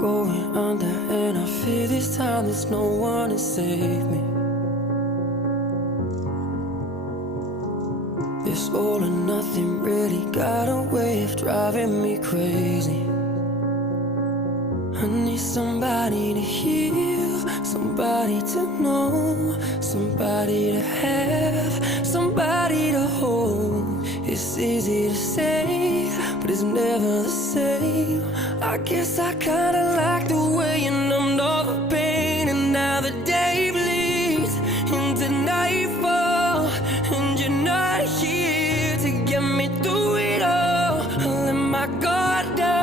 going under, and I fear this time there's no one to save me. This all or nothing really got a way of driving me crazy. I need somebody to heal, somebody to know, somebody to have, somebody to hold. It's easy to say, but it's never the same. I guess I kinda like the way you numbed all the pain, and now the day bleeds into nightfall, and you're not here to get me through it all. I let my guard down,